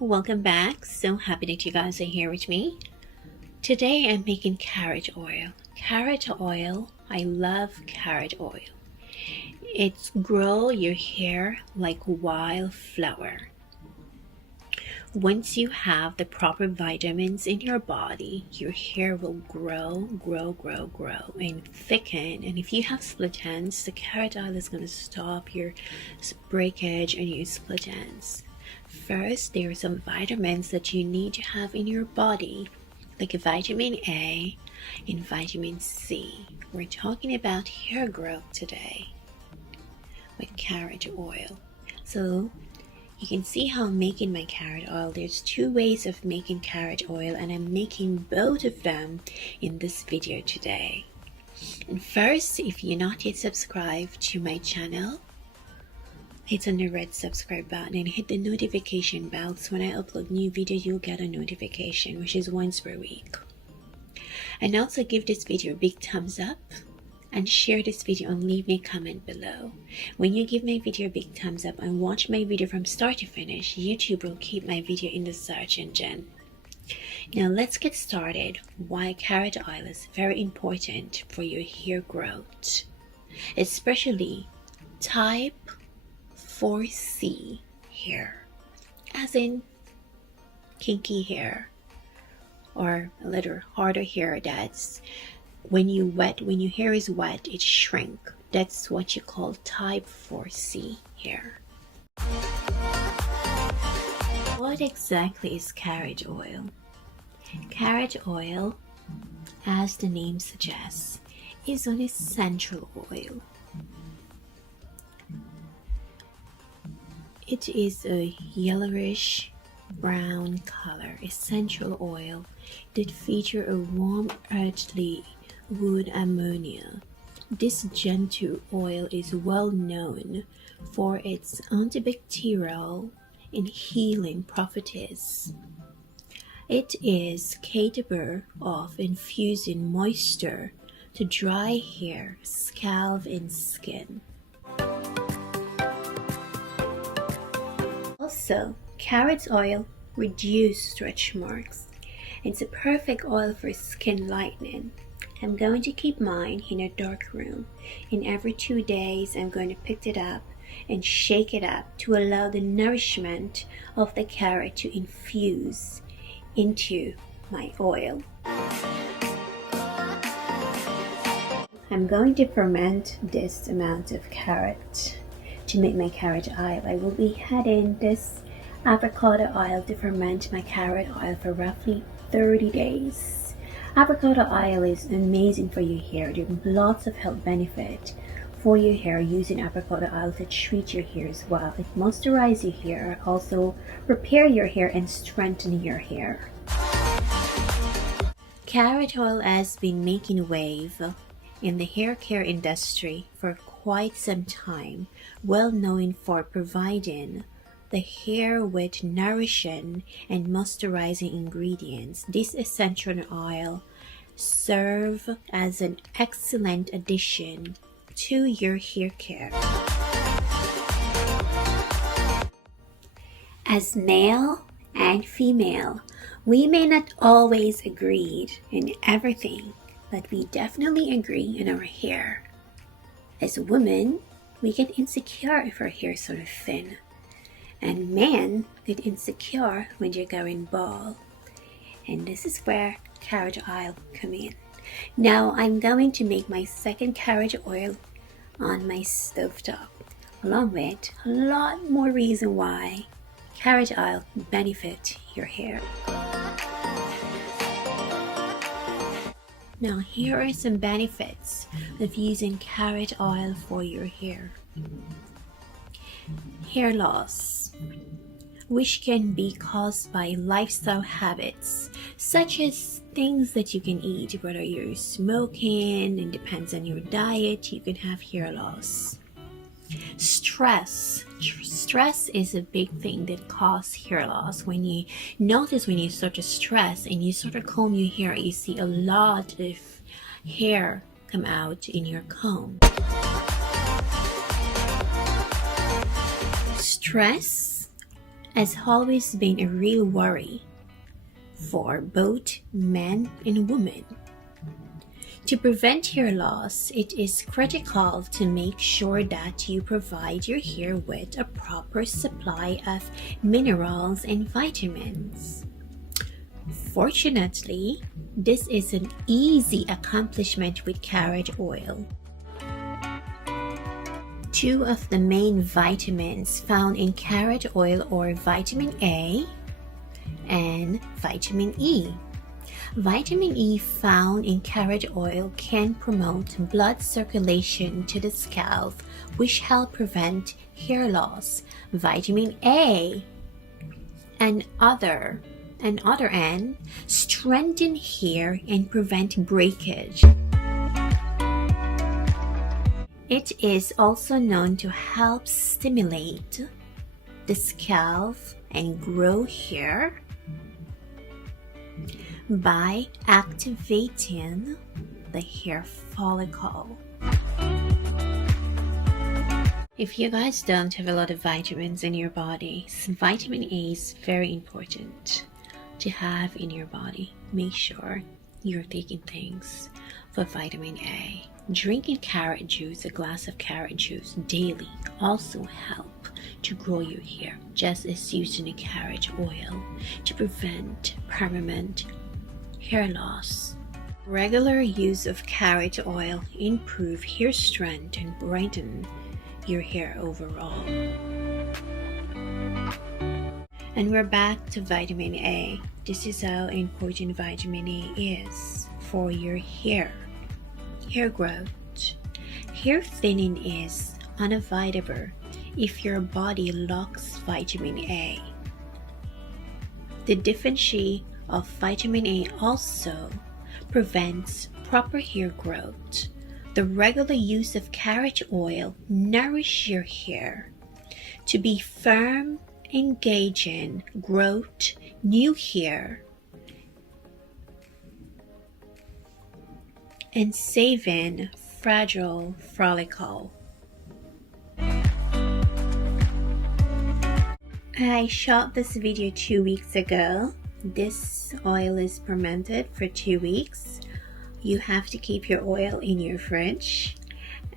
Welcome back. So happy that you guys are here with me. Today I'm making carrot oil. Carrot oil, I love carrot oil. It's grow your hair like wildflower. Once you have the proper vitamins in your body, your hair will grow and thicken. And if you have split ends, the carrot oil is going to stop your breakage and your split ends. First, there are some vitamins that you need to have in your body, like vitamin A and vitamin C. We're talking about hair growth today with carrot oil. So you can see how I'm making my carrot oil. There's two ways of making carrot oil, and I'm making both of them in this video today. And first, if you're not yet subscribed to my channel, hit on the red subscribe button and hit the notification bell, so when I upload new videos you'll get a notification, which is once per week. And also give this video a big thumbs up and share this video and leave me a comment below. When you give my video a big thumbs up and watch my video from start to finish, YouTube will keep my video in the search engine. Now let's get started. Why carrot oil is very important for your hair growth, especially type 4C hair, as in kinky hair or a little harder hair that's when your hair is wet, it shrink. That's what you call type 4C hair. What exactly is carrot oil? Carrot oil, as the name suggests, is an essential oil. It is a yellowish-brown color essential oil that feature a warm earthy wood ammonia. This gentle oil is well known for its antibacterial and healing properties. It is capable of infusing moisture to dry hair, scalp, and skin. Also, carrot oil reduces stretch marks. It's a perfect oil for skin lightening. I'm going to keep mine in a dark room, and every 2 days I'm going to pick it up and shake it up to allow the nourishment of the carrot to infuse into my oil. I'm going to ferment this amount of carrot to make my carrot oil. I will be adding this avocado oil to ferment my carrot oil for roughly 30 days. Avocado oil is amazing for your hair. There are lots of health benefits for your hair using avocado oil to treat your hair as well. It moisturizes your hair, also repair your hair and strengthen your hair. Carrot oil has been making a wave in the hair care industry for quite some time, well known for providing the hair with nourishing and moisturizing ingredients. This essential oil serves as an excellent addition to your hair care. As male and female, we may not always agree in everything, but we definitely agree in our hair. As a woman, we get insecure if our hair is sort of thin, and men get insecure when you're going bald. And this is where carrot oil come in. Now I'm going to make my second carrot oil on my stovetop, along with a lot more reason why carrot oil benefit your hair. Now here are some benefits of using carrot oil for your hair. Hair loss, which can be caused by lifestyle habits, such as things that you can eat, whether you're smoking, and depends on your diet, you can have hair loss. Stress is a big thing that causes hair loss. When you notice when you start to stress and you sort of comb your hair, you see a lot of hair come out in your comb. Stress has always been a real worry for both men and women. To prevent hair loss, it is critical to make sure that you provide your hair with a proper supply of minerals and vitamins. Fortunately, this is an easy accomplishment with carrot oil. Two of the main vitamins found in carrot oil are vitamin A and vitamin E. Vitamin E found in carrot oil can promote blood circulation to the scalp, which help prevent hair loss. Vitamin A, on other end, strengthen hair and prevent breakage. It is also known to help stimulate the scalp and grow hair by activating the hair follicle. If you guys don't have a lot of vitamins in your body, vitamin A is very important to have in your body. Make sure you're taking things for vitamin A. Drinking carrot juice, a glass of carrot juice daily, also help to grow your hair, just as using a carrot oil to prevent permanent hair loss. Regular use of carrot oil improve hair strength and brighten your hair overall. And we're back to vitamin A. This is how important vitamin A is for your hair growth. Hair thinning is unavoidable if your body lacks vitamin A. The deficiency of vitamin A also prevents proper hair growth. The regular use of carrot oil nourishes your hair to be firm, engaging, growth, new hair, and saving fragile follicle. I shot this video 2 weeks ago. This oil is fermented for 2 weeks. You have to keep your oil in your fridge,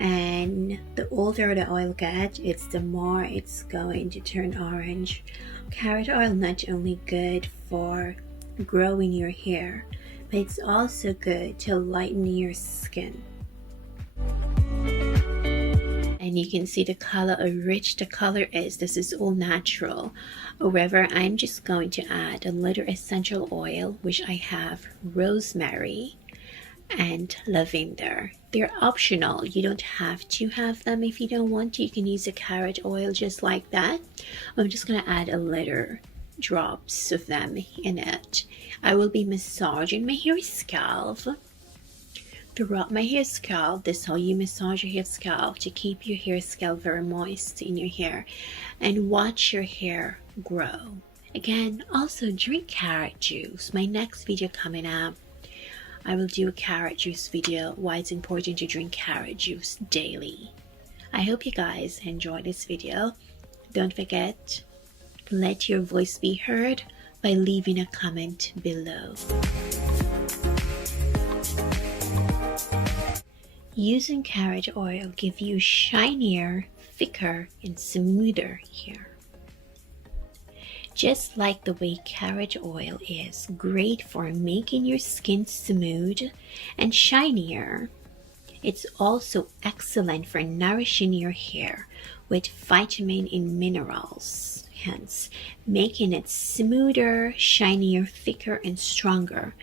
and the older the oil gets, the more it's going to turn orange. Carrot oil not only good for growing your hair, but it's also good to lighten your skin. And you can see the color, how rich the color is. This is all natural. However, I'm just going to add a little essential oil, which I have rosemary and lavender. They're optional. You don't have to have them if you don't want to. You can use a carrot oil just like that. I'm just going to add a little drops of them in it. I will be massaging my hair scalp. To rub my hair scalp, this is how you massage your hair scalp to keep your hair scalp very moist in your hair and watch your hair grow. Again, also drink carrot juice. My next video coming up, I will do a carrot juice video, why it's important to drink carrot juice daily. I hope you guys enjoyed this video. Don't forget to let your voice be heard by leaving a comment below. Using carrot oil gives you shinier, thicker, and smoother hair. Just like the way carrot oil is great for making your skin smooth and shinier, it's also excellent for nourishing your hair with vitamin and minerals, hence making it smoother, shinier, thicker, and stronger.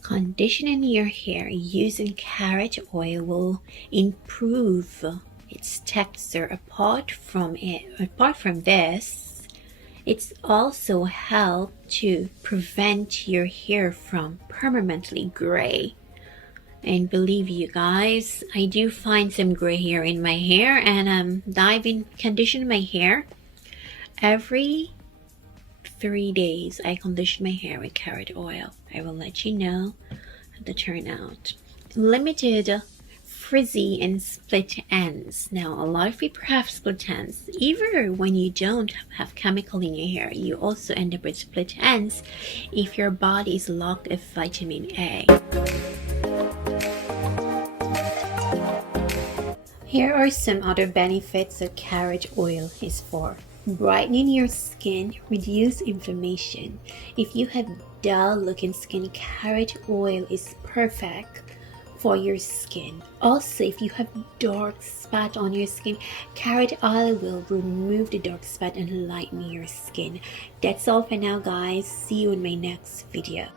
Conditioning your hair using carrot oil will improve its texture. Apart from this, it's also helped to prevent your hair from permanently gray. And believe you guys, I do find some gray hair in my hair, and I've been conditioning my hair every 3 days. I condition my hair with carrot oil. I will let you know the turnout. Limited frizzy and split ends. Now, a lot of people have split ends. Even when you don't have chemical in your hair, you also end up with split ends if your body is locked with vitamin A. Here are some other benefits that carriage oil is for. Brightening your skin, reduce inflammation. If you have dull looking skin, carriage oil is perfect for your skin. Also, if you have dark spot on your skin, carrot oil will remove the dark spot and lighten your skin. That's all for now, guys. See you in my next video.